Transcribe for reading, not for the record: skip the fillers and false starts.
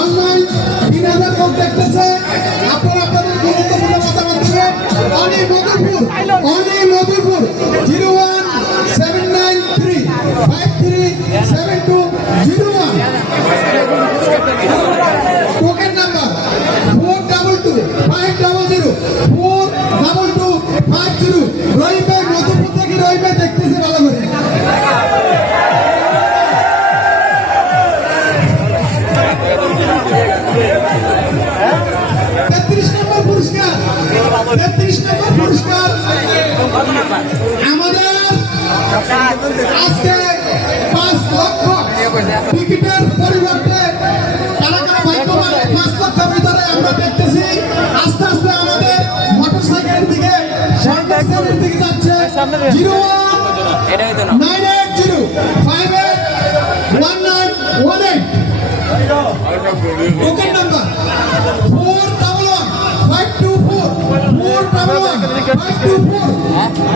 Online 3000 লোক দেখতেছে। আপনারা আপনাদের গুরুত্বপূর্ণ মতামত দিবেন। অনি মধুপুর 01793537201 টোকেন নাম্বার 422500 রহিম ভাই মধুপুর থেকে রহিম ভাই দেখতেছে ভালো করে। 33 নম্বর পুরস্কার আমাদের আজকে 5 লক্ষ টিকিটের পরিবর্তে কারা ভাগ্যবান 5 লক্ষ ভিতরে আমরা দেখতেছি আস্তে আস্তে আমাদের মোটরসাইকেলের দিকে সাইকেলের দিকে যাচ্ছে 01980581918 টোকেন নাম্বার 411524 411524